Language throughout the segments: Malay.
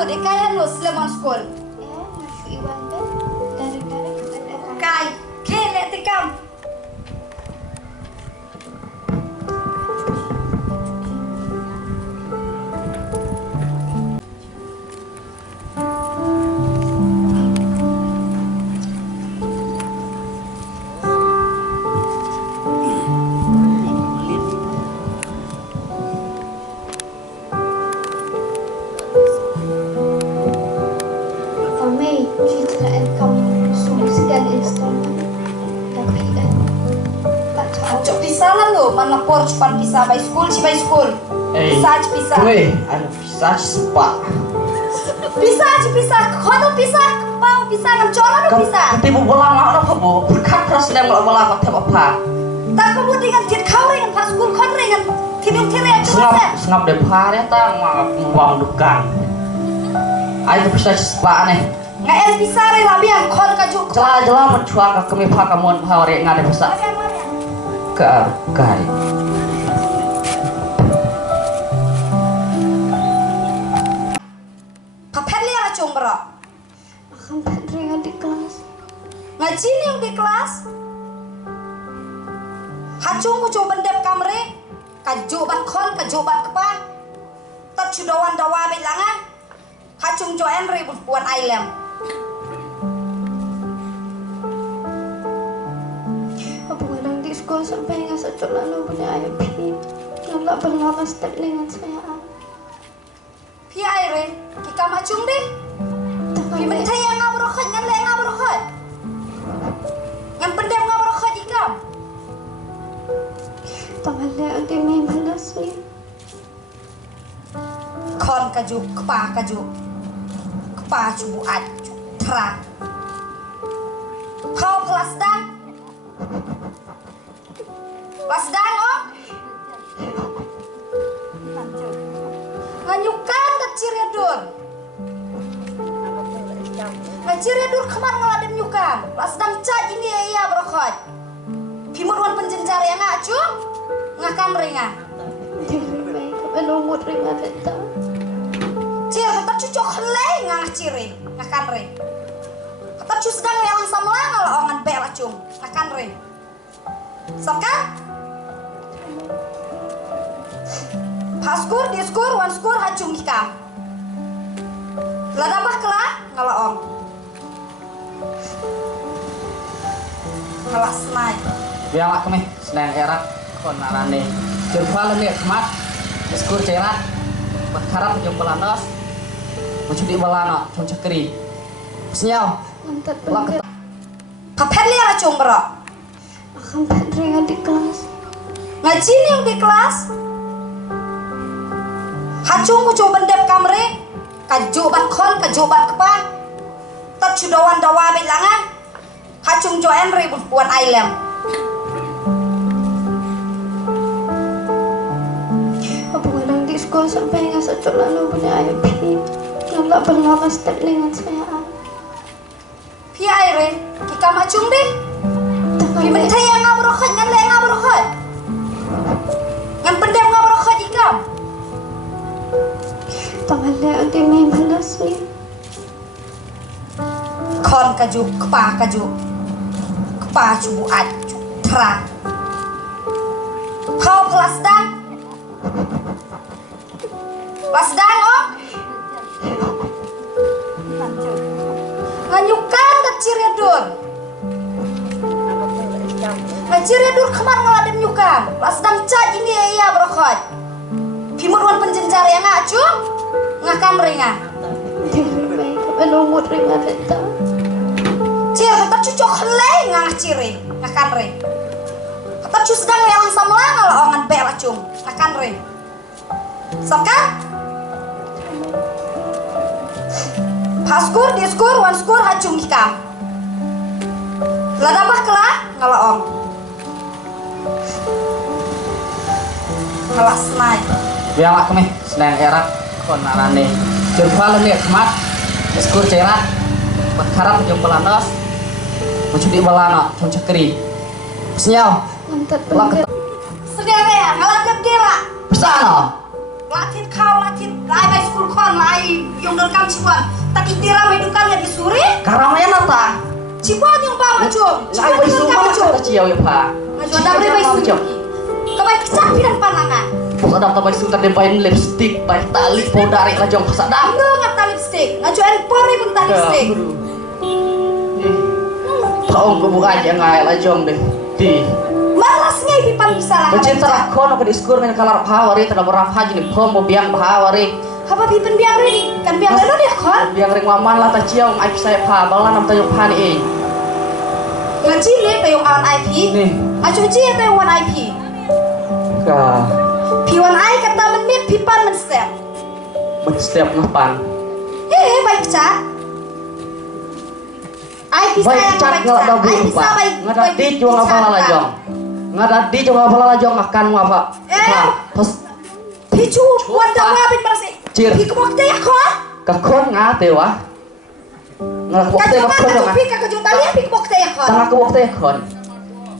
anu de kaya no Sleman School. Iwan kan dari Kai, kene tikam. Kami ceritain kamu sulit sekali instrumen tapi kan tak cocok. Cok bisa lah lo, mana por cuman bisa by school, si by school. Bisa bisa. Kue, ano bisa sepak. Bisa. Kono bisa, mau bisa ngecola lo bisa. Ketipu bola mana apa bu? Berkat keras dan bola kau tembak apa? Tak kemudian jid kau ringan pas school kau ringan. Tidung tirai Senap deh hari ta mau dukan. Ayo bisa sepak nih. Nggak bisa rin labian kon kajuk. Jela mencuak ke kami pakai mon hari nggak ada bisa. Ke kari. Kapel ya cung bro. Akan ringan di kelas. Ngaji nih di kelas. Hacung coba bendep kamre. Kajubat kon, kajubat kepa. Tat cudawan dawa belangan. Hacung joen ribut buat ailem. Apa kadang di sekolah sampai nggak cocok lalu punya ayah pi. Nggak berlama step dengan saya. Pia aire, kika macung deh. Pi menteri yang ngam rokhot, ngan le ngam rokhot. Ngan pendem ngam rokhot ikam. Tangan le ante main balas ni. Kon kajuk, kepa kajuk. Kepa cubu aj, terang. Kau kelas dan. Kelas dan oh. Nganyukan ke Ciredur. Ciredur kemar ngaladem nyukan. Kelas dan cat ini ya berokot. Pimuruan penjenjar yang ngacung. Ngakan ringan. Baik, belumut ringan itu. Cir, kata cucok helai ngah ciri, ngakan ring. Kata cu sedang yang sama kalau ongan bel acung, ngakan ring. Sokan? Paskur, diskur, wanskur, hacung kikam. Lada bah kelak, ngalah ong. Ngalah senai. Biar kami senang erat konarane. Jumpa lemir kemat, diskur cerat. Berharap jumpa lanos. Mencuri balana, cung cekri. Senyal. Lantat Lak belajar. Kapel ya acung bro. Akan ringan di kelas. Ngaji nih di kelas. Hacung coba bendep kamre. Kajubat kon, kajubat kepa. Tat cudawan dawa belangan. Hacung joen ribut buat ailem. Apa kadang di sekolah sampai nggak cocok lalu punya ayah pi. Nggak berlama step dengan saya. Pia aire, kika macung deh. Pi menteri yang ngam rokhot, ngan le ngam rokhot. Ngan pendem ngam rokhot ikam. Tangan le ante main balas ni. Kon kajuk, kepa kajuk. Kepa cubu aj, terang. Kau kelas dan. Kelas dan oh. Nganyukan ke Ciredur. Ciredur kemar ngaladem nyukan. Kelas dan cat ini ya berokot. Pimuruan penjenjar yang ngacung. Ngakan ringan. Baik, belumut ringan itu. Cir, kata cucok helai ngah ciri, ngakan ring. Kata cu sedang yang sama kalau ongan bel acung, ngakan ring. Sokan? Paskur, diskur, wanskur, hacung kikam. Lada bah kelak, ngalah ong. Ngalah senai. Biar kami senang erat konarane. Jumpa lemir kemat, diskur cerat. Berharap jumpa lanos. Mencuri balana, cung cekri. Senyal. Lantat Lak belajar. Sedang ya, ngalah gede lah. bisa no. Latin kau, latin, lai by school kon, lai yung dalkam cipuan. Tak itira may dukannya di suri. Karamaya nata. Cipuan yung pa macung. Lai bai su ma ta ciao ya pa. Ngajuan dabre bai su. Kabay kecapi dan panangan. Pok ada ta bai su ta dempain lipstick, bai tali podari la jong pasada. Nggak ta lipstick. Ngajuan pori pun ta lipstick. Kau ko buka aja ngai la jong deh. Di. Malasnya ipipan bisa lah. Bercinta kono ke diskur men kalar phawari tada berapa haji ni pom biang phawari. Apa pipen biang rini? Kan biang leno dia kan? Biang ring mamah lah ta ciao ai saya pha bala nam ta yok pha ni. Ngaji le tayong awan IP. Nih. Acuci ya tayong wan IP. Ka. Piwan ai kata menit pipan men step. Setiap ngapan. Baik cat. IP Baik cat nggak ada bulu IP pak. baik. Nggak ada di cuma ngapa lah jong. Nggak ada di cuma ngapa lah jong makan ngapa. Pas Picu wanda wabin marasi. Cir. Pi kemok teh kon. kakon ngate wah. Nggak kebok teh Kajungan kakon dong. pi kajung tali pi kemok teh kon. Tengah kebok teh kon.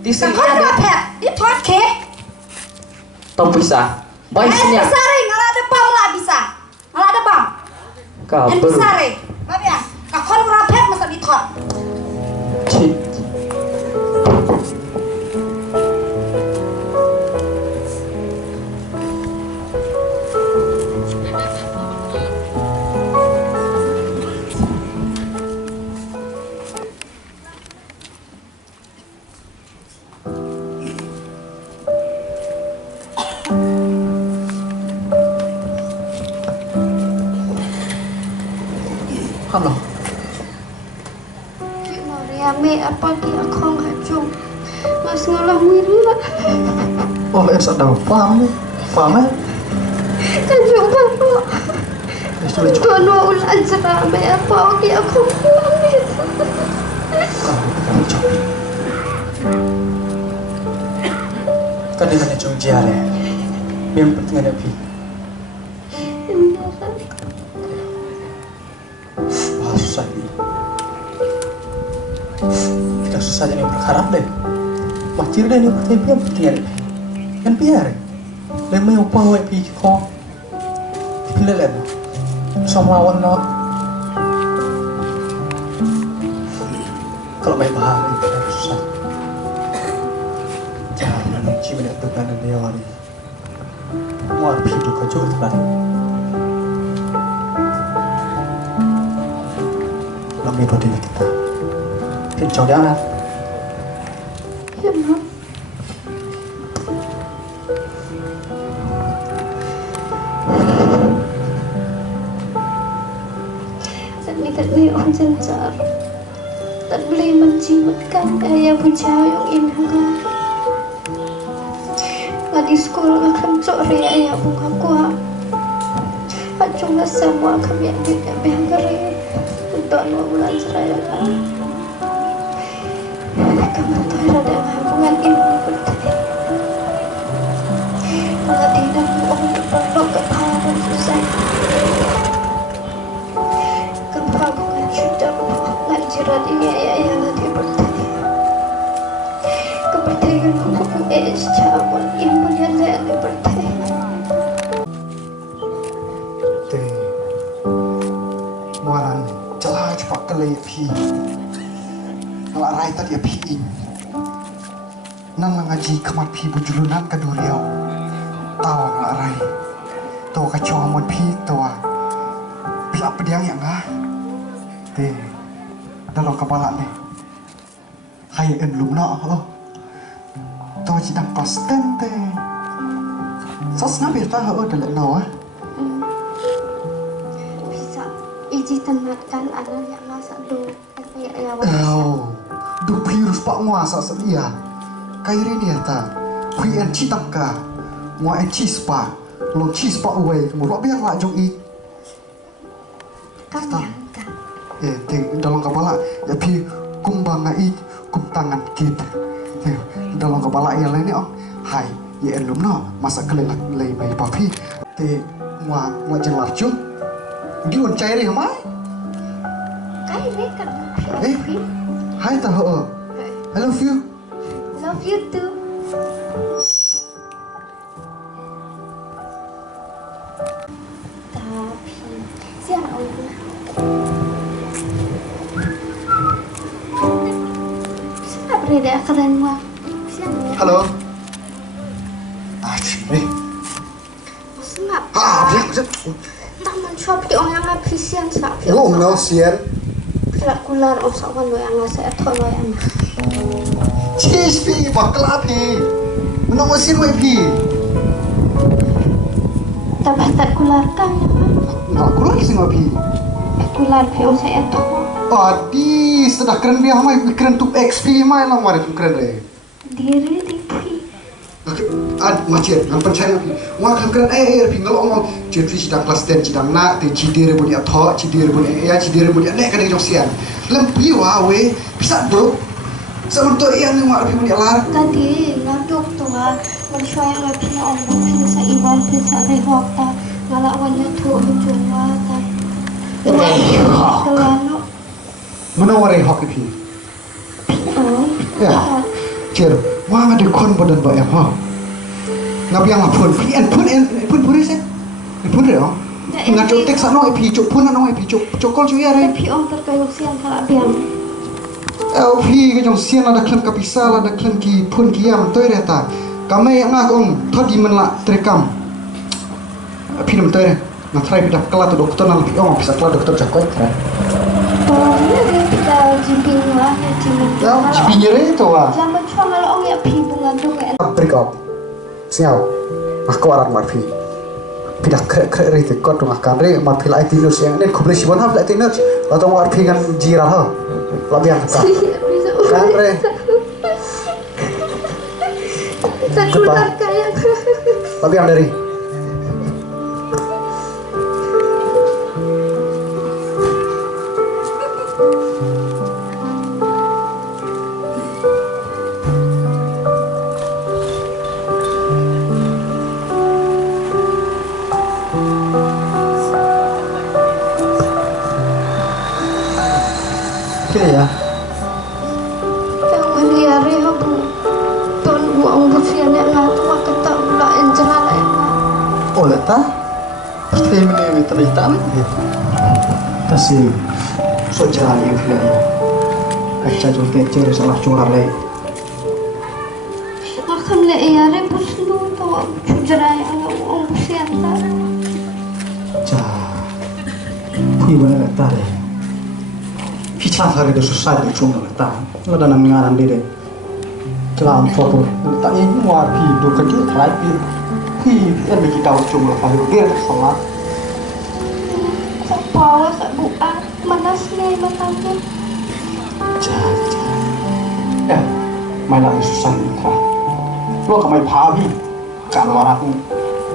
Di sini Kon ada apa? Di tot ke. tong bisa. Baik sini ya. Bisa ring, kalau ada bam lah bisa. Kalau ada bam. Yang Kabel. bisa ring. Apa ya? Kakon rapet masa di tot. Cit. Halo. Ki Mariame apa ki aku ngajung. Mas ngolah mirna. Oh, em sợ đầu paham nih, paham ya? Kajung bapak. Sudah cukup. Tuan ulan serame apa ki aku pamit. Kamu cukup. Kan dengan cung jare, yang penting ada pi. Wah susah nih. Tidak susah jadi berharap deh. Macir deh nih berarti yang penting ada pi. Kan biar. Lemai upah wae pi kok. Pilih lem. Sama lawan not. Kalau main paham itu susah. Jangan nanti banyak tekanan dia wali. Mau pi juga juga terlalu. Lami dua diri kita. Pincau dia anak. Ya mak. Tadi on jencar. Tak boleh menjimatkan ayah bujau yang indah. Di sekolah akan sore ayah bunga kuah. Acunglah semua kami yang tidak behangkari untuk bulan seraya. Kamu tahu ada hubungan ini berdiri. Kalau tidak mau perlu keadaan susah. Kebagungan sudah ngajaran ini ayah nanti berdiri. Kepercayaan hukum cawan imun yang saya berdiri. Teh. Muaran celah cepat kelai pi. Kalau arai tadi pi in. Nan ngaji kemat pi bujulunan ke duriau. Tahu kalau arai. Tahu kacau amun pi tahu. Pi apa dia yang ngah? Teh. Dalam kepala nih. Hai en lumna oh. Tahu cidang pasten teh. Sas nabi tahu dalam nawa. Bisa iji tenatkan anak yang masa dulu ya Oh, du virus pak nguasa sedia. Kairi ni ta. Kui en chi tangka. Ngua en chi spa. Long chi spa uwe. Murok biang lah jong i. kan Dalam kepala ya pi kumbang ngai kum tangan kita. Dalam kepala ya lain ni oh. Hai, ya en lumno masa kelai lei bai papi. Ngua jelar cum. Di un cairi hamai. ini kan Hai tahu. I love you. love you too. Tapi rida keren wah. Siapa? Halo. Ah, ciri. Sengap. Dia. Taman shop di orang yang habisian sak. No, sian. Tidak kular osawan lo yang ngasih atau lo yang. Cheese pi, bakal pi. Menunggu sin pi. Tapi tak kular kan ya. Nggak kurang sin pi. Kular pi saya atau. Adi, sudah keren dia mai keren tu XP mai lah mari tu keren deh. Diri di pi. Macam yang percaya pi. Wah keren pi kalau orang jadi sedang kelas 10 sedang nak te cidir punya thok cidir punya ya cidir punya nek kan josian. Lempi wah we bisa tu. Sebentar yang ni mak punya lar. Tadi ngaduk tu lah. Manusia yang nggak punya orang punya sa iwan punya sa rehok ta ngalawannya tu ujung lah ta. Kelano. Mana orang hoki pi? Ya. Cer, wah ada kon badan bayam ha. Ngap yang pun pun sih. Pun deh oh. Ngajuk tek sana pi cuk pun ana pi cuk cokol cuy are. Tapi orang terkayuh siang kalau biang. LP cái dòng xiên là đặc lần kapisa là đặc lần kỳ phun kiam tôi đây ta kami ngak ông thoát đi mình lại terekam phi đâm tôi đây mà thay bị đặt kelas dokter nanti phi ông bisa kelas dokter cakap keren Pokoknya dia kita jimping lah ya jimping. ya cipinya itu ah Zaman cuma kalau orang ya pi bunga tu kan. break up siapa aku orang marfi pindah ke itu kau tu makan re marfi lại tinus yang ini kubli sibon haf lại tinus atau marfi kan jira ha lebih yang tak kan re Terkular kayak. lebih yang dari Kini ya. Yang liari aku tuan buang busian yang ngatu aku tak pula enjeran yang Oh, leta. Pasti ini terita lagi. Tasih. So jalan yang filmnya. Kaca jom kecil salah curang lagi. akan liari pusnu tahu cujeran yang buang busian tak. Cah. Pui mana leta deh. Kita hari itu susah di cuma leta. Lo dah nak mengaran diri. Celam foto. Tak ini wapi do kecil kelai pi. Pi yang bagi tahu cuma kalau dia salah. Tak bawa tak buat manas ni matamu. Cah. Mai lagi susah ni kah. Lo kemai pabi. Kalau orang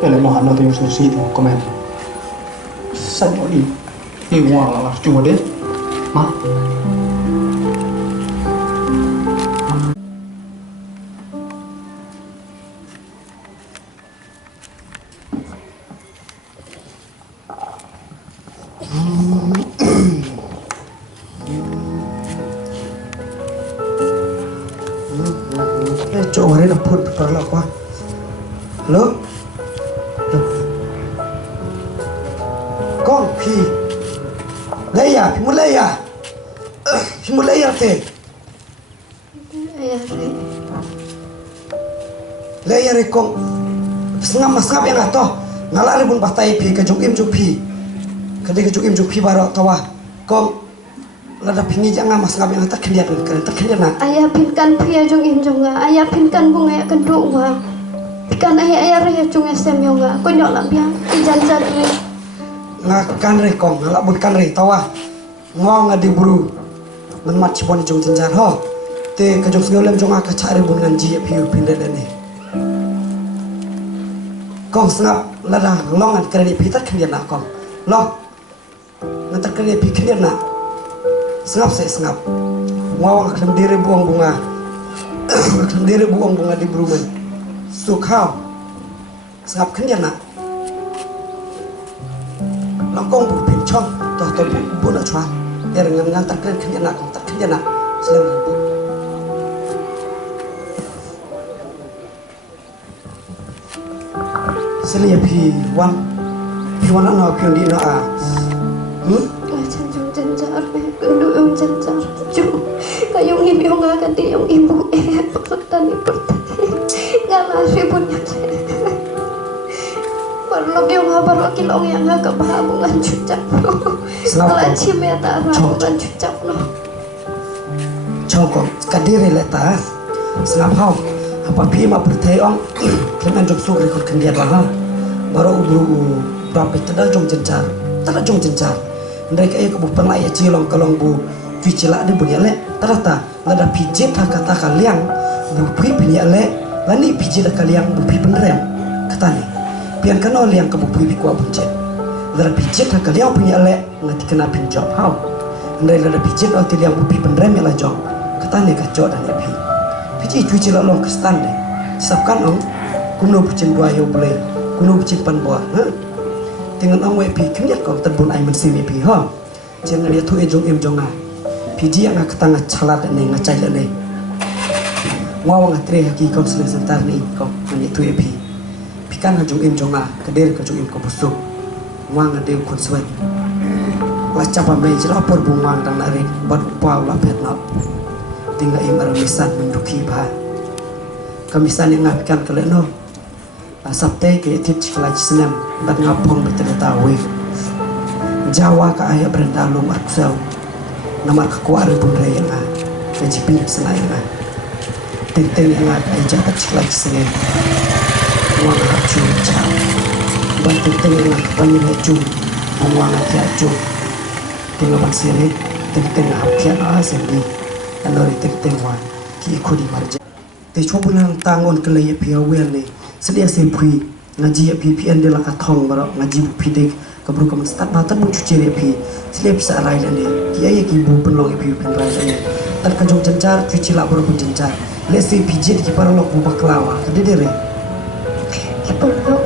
ele no hano tu susi tu komen. Sanyo ni. Ni wala lah cuma deh. Mah. Chỗ ở đây là phun thật là quá lớn con phi lấy à phi muốn lấy à phi muốn lấy à thế lấy à đây con sengam masngap yang atau ngalah ribun batai phi ke jukim jupi ke jukim jupi baru tawa con lada pingi jangan masngap yang tak kendian nak Ayah pinkan pria jong im jong nga, ayah pinkan bunga ya kenduk nga. Pikan ayah raya jong SM yo nga, ko nyok lang biang, ijan-jan ni. ngakan re kong ngalak bun kan re tawa ngong ngadi buru nan mat cibon jong tinjar ho te ka jong segolem jong aka cari bun ngan ji piu pindah dani kong sengap lada long ngan keren pi tak kendian nak kong long ngan tak keren pi kendian nak sengap saya sengap ngawang akan diri buang bunga akan diri buang bunga di buru man sukau sengap kendian nak Langkong bu pincong, toh bu nak cuan. Ya dengan ngantar keren nak, tak kerja nak, selain bu. Selia pi wan anak pion di na. Janjar, kenduk yang janjar. Jom, kayong ibu nga kati yung ibu kilong yang agak bahabungan cucap no. Senap Kalau kau. cimeta rahabungan cucap no. Chongkong kadiri leta senap hau apa pima pertayong kemen jom sugri kut kendiat lah baru ubru berapa tada jom jencar tada jom jencar ndai kai ke bu penglai cilong kalong bu cucila de bu le tada ta lada pijit kata kaliang bu pi punya le lani pijit kaliang bu pi penrem katani pian kano liang ke bu pi ku buncet lada pijit kaliang punya le ngati kena pinjam hau ndai lada pijit oti liang bu pi penrem ya jong katane kacau dan yapi piji cuci long kristan deh sabkan ong kuno pucin dua yo boleh kuno pucin pan buah dengan ong yapi kenyat kau terbun ai mensim yapi ha jangan dia tu ejong jonga piji yang ketanga calat dan ngacai le ngawang atre haki konseling sentar ni kau ni tu yapi pikan hajung jonga kader kajung kau busuk ngawang ade konsuat lacapa mai jelapor bungwang dang narik buat upau la petnap tinggal imar misan menduki bah kamisan yang ngapikan keleno sabte ke tip ciklaj senam bat ngapong betertawe Jawa ka ayah berendalung arkusau namar kekuar bunre yang kejipin senayang tenteng yang aja ciklaj senam uang harju cau bat tenteng yang panggil haju uang haju tinggal maksiri tenteng hakian sendi anori tengwan ki ikudi marja te chobulang tangon kelaya pia wel ne sedia sempui ngaji api pi ande la kathong barok ngaji pi dek kabru kam stat na tan cuci api sedia bisa rai dan ne ki ay ki bu penlong api pen rai dan ne tan kajong jencar cuci la boro pun jencar le se pi jid ki paralok bu baklawa kedere Kipulong